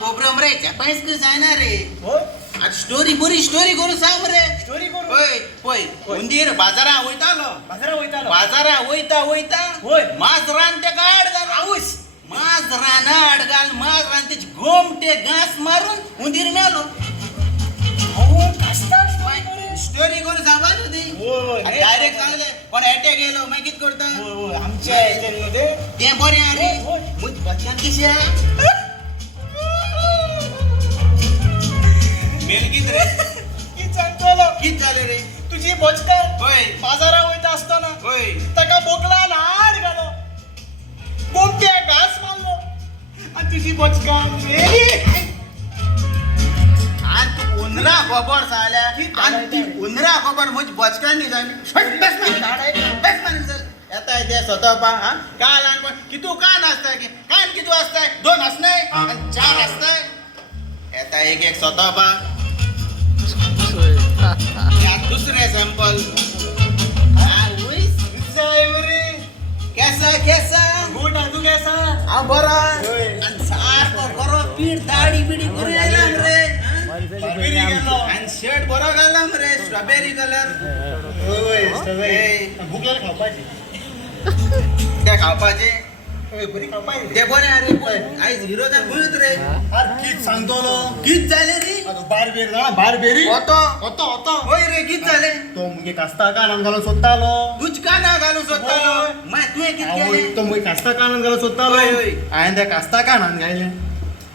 Programme रे पैस क जाणार रे हो आज स्टोरी करू सांग रे स्टोरी करू होय होय उंदीर बाजारा वयतालो बाजारा वयता होय. माज रानते गाड घाल आऊस माज रानाड घाल माज रानते गोमटे घास मारून उंदीर मेलो अहो कसला स्टोरी करू सांगा तुझी होय. डायरेक्ट सांगले पण अटॅक गेलो मग कित करता होय आमच्या ह्याच्यामध्ये ते बरे अरे होय. मुझ बच्चा किशा मेल कित रे की सांगतो कित झाले रे तुझी बचकन होय बाजारा वयता असताना होय तका बोकला नाड घालो कोणत्या घास मारलो आणि तुझी बचकन मेली आणि तू उंदरा खबर झाल्या आणि ती उंदरा खबर मुझ बचकांनी झाली बस म्हणून चल येता येते स्वतः पा हा का लहानपण कितू कान असताय की कान कितू असताय 2 असताय आणि 4 असताय येता एक स्वतः पा या दुसरे सॅम्पल हा उईस कैसा गुड तू कैसा हा बरा होय. आणि सारखं बरो पीठ दाढी बिडी करून यायला रे बारबेरी गेलो आणि शर्ट बरो घालम रे स्ट्रॉबेरी कलर होय ए. भुकेला खावपाची ते खावपाचे होय बरी खावपाची ते बरे अरे पण आईज हिरोचा गुणत रे अरे कित सांगतो लो गीत झाले रे बारबेरी ना बारबेरी होतो होतो होय रे गीत झाले तो मुगे कास्ता कानान घालून सोदतालो तुझ का ना घालू स्वतः होय. मैं तू गीत आवय, केले तो मुगे कास्ता कानान घालून सोदतालो होय, होय. आणि त्या कास्ता कानान गायले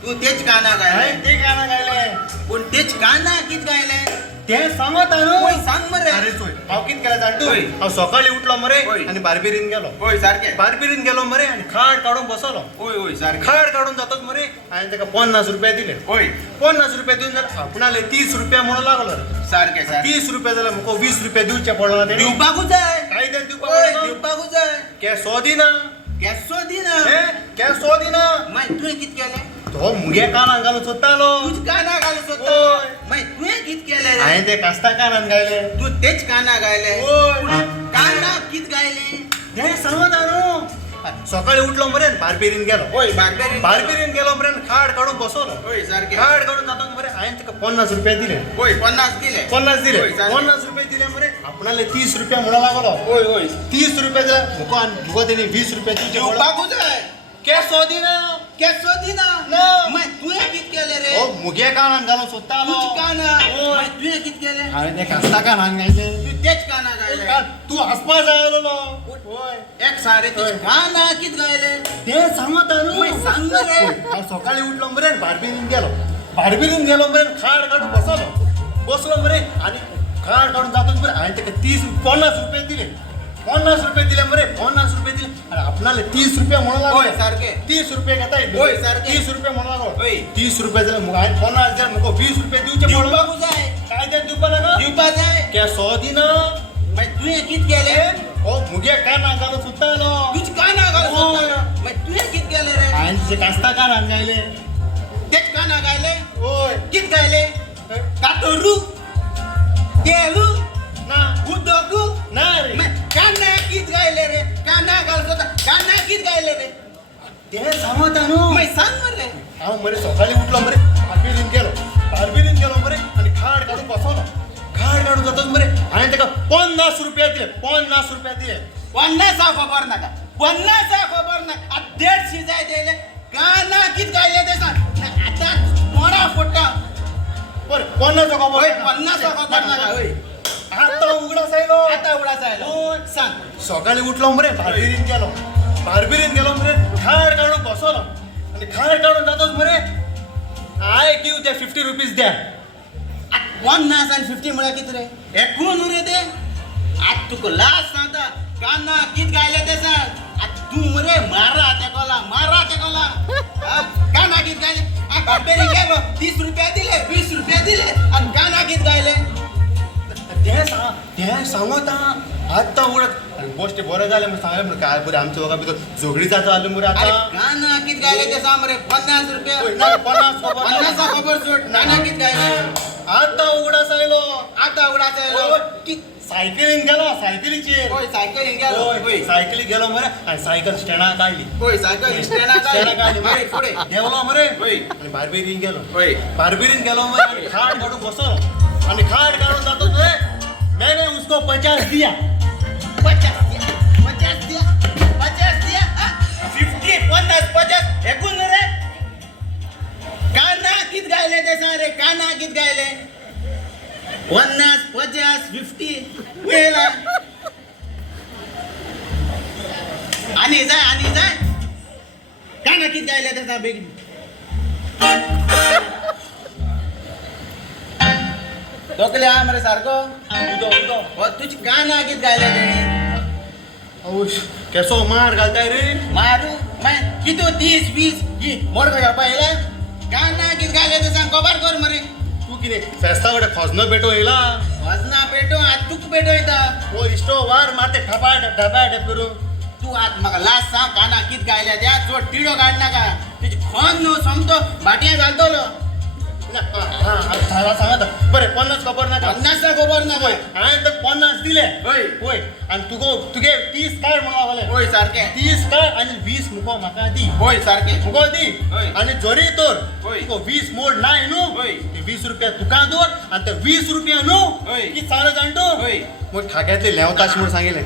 तू तेच गाणं गायले ते गाणं गायले पण तेच गाणं गीत गायले ते सांगत आहे होय ना सांग मरे अरे चोय हाव कित केला जाणतो होय. हाव सकाळी उठलो मरे होय. आणि बारबेरीन गेलो होय सारखे बारबेरीन गेलो मरे आणि खाड काढून बसलो होय होय सारखे खाड काढून जातोच मरे आणि त्याला 50 रुपये दिले होय 50 रुपये देऊन जर आपणाले 30 रुपये म्हणू लागलो सारखे सारखे 30 रुपये झाला मग 20 रुपये देऊचे पडला ते दिवपाकूच आहे काय दे तू होय दिवपाकूच आहे क्या सोदीना कॅसो दिना हे क्या सोदीना मैं तू गीत केले तो मुगे कानान घालून सोदतालो तुझ गाणं घालू होय. स्वतः मैं तू गीत केले रे आणि ते कास्ता कानान गायले तू तेच गाणं गायले होय. गाणं गीत गायले हे सांगत आलो सकाळी उठलो मरे बारबेरीन गेलो होय बारबेरी बारबेरीन गेलो मरे खाड काढून बसवलो होय सारखे खाड काढून जातो मरे आणि त्याला 50 रुपये दिले होय 50 दिले 50 दिले होय, चालेल. 50 रुपये दिले मरे आपणाला 30 रुपये म्हणा लागलो होय होय 30 रुपये दिला मुको त्याने 20 रुपये तुझे दिवपाकूच आहे के सोदीना कॅसो दिना ना. मैं तू गीत केले रे ओ मुगे कानान घालून स्वतः आलो तुझ गाणं होय. मैं तू गीत केले आणि ते कास्ता कानान गायले तू तेच गाणं गायले तू आसपास आलो होय एक सारे तुझ होय. गाणं गीत गायले ते सांगत आहे होय, सांग रे. हा, सकाळी उठलो मरे बारबेरीन गेलो मरे खाड काढून बसलो मरे आणि खाड काढून जातो मरे आणि ते 50 रुपये दिले 50 रुपये दिले मरे 50 रुपये दिले आणि आपणाला 30 रुपये म्हणून होय लागलो सारखे 30 रुपये घेता होय, सारखे. 30 रुपये म्हणून लागलो होय. 30 रुपये दिले मग आणि 50 दिले मग 20 रुपये देऊचे म्हणून दिवपाकूच आहे काय ते दुकान ना दिवपाच आहे क्या 100 दिन मैं तू गीत केले ओ मुगे का नागालो सुतालो तुझ गाणं गायले होय. मैं तू गीत केले रे आणि तिचे कास्ता का गायले तेच गाणं गायले होय गीत गायले कातरू तेलू ना उदोगू ना रे मैं गाणं गीत गायले रे गाणं गायले गाणं गीत गायले रे ते सांगत आहे ना मैं सांग मरे हा मरे सकाळी उठलो मरे बारबेरीन गेलो मरे आणि खाड काढून बसवलो खाड काढून जातोच मरे आणि त्याला 50 रुपये दिले 50 रुपये दिले 50 खबर नका 50 खबर नका 150 जाय दिले गाणं गीत गायले ते सांग आता मोडा फोटा बर 50 का होय 50 खबर नका होय आता उघडा सायलो आता एवढा जायला होय. सांग सकाळी उठलो मरे बारबेरीन गेलो मरे खाड काढून बसवलो आणि खाड काढून जातोच मरे आय गिव द्या 50 रुपीज द्या 50 आणि 50 मुळे किती रे एकूण रे ते आज तुका लास्ट सांगता गाणं गीत गायले ते सांग आज तू मरे मारा त्या कोला गाणं गीत गायले बारबेरी गेलो 30 रुपये दिले 20 रुपये दिले आणि गाणं गीत गायले ते सांगत आता उघडत गोष्टी बरं झाल्या मग सांगायला मग काय बरं आमचं बघा बिघा जोगडी जातो आलो मरे अरे आता गाणं गीत गायले ते सांग रे 50 रुपये होय, नाही, 50 खबर 50 खबर सोड गाणं गीत गायले आता उघडा सायलो आता उघडा होय. की सायकलीन गेलो सायकलीचेर होय सायकल गेलो होय सायकली गेलो मरे आणि सायकल स्टँडा काढली होय सायकल स्टँडाक काढली मरे पुढे देवलो मरे होय आणि बार्बेरीन गेलो होय बार्बेरीन गेलो मरे आणि खाट काढून बसलो आणि खाट काढून जातो रे मैंने उसको 50 दिया 50 दिया 50 50 एकूण रे काना कित गायले ते सांग रे काना कित गायले 50 50 वेला आणि जाय काना कित गायले ते सांग बेगीन तोकले आ मरे सारको उदो तुझी काना कित गायले ते औश केसो मार घालताय रे मारू मैं कितो 30 20 ही मोर गया पहिला काना कित गायले ते सांग कबर कर मरे तू किने फेस्ता कडे खोजनो बेटो येला वजना पेटो आतूक पेटो इथं ओ इष्टो वार मारते ठपाट करू तू आज म्हाका लास्ट सांग काना कित गायल्या त्या चोट टिडो काढ नाका तुझी खोन न्हू समतो भाटया घालतलो सांगत बरे 50 खबर नाका 50 खबर ना होय हांवें तर 50 दिले होय होय आणि तुगे 30 काड म्हणून लागले होय सारखे 30 काड आणि 20 मुको म्हाका दी होय सारखे मुको दी होय. आणि जरी तर होय. तुको 20 मोड नाही न्हू होय. ते 20 रुपया तुका दोर आणि ते 20 रुपया न्हू होय. की चालत जाणतो होय. मग ठाक्यातले लेवताश म्हणून सांगितले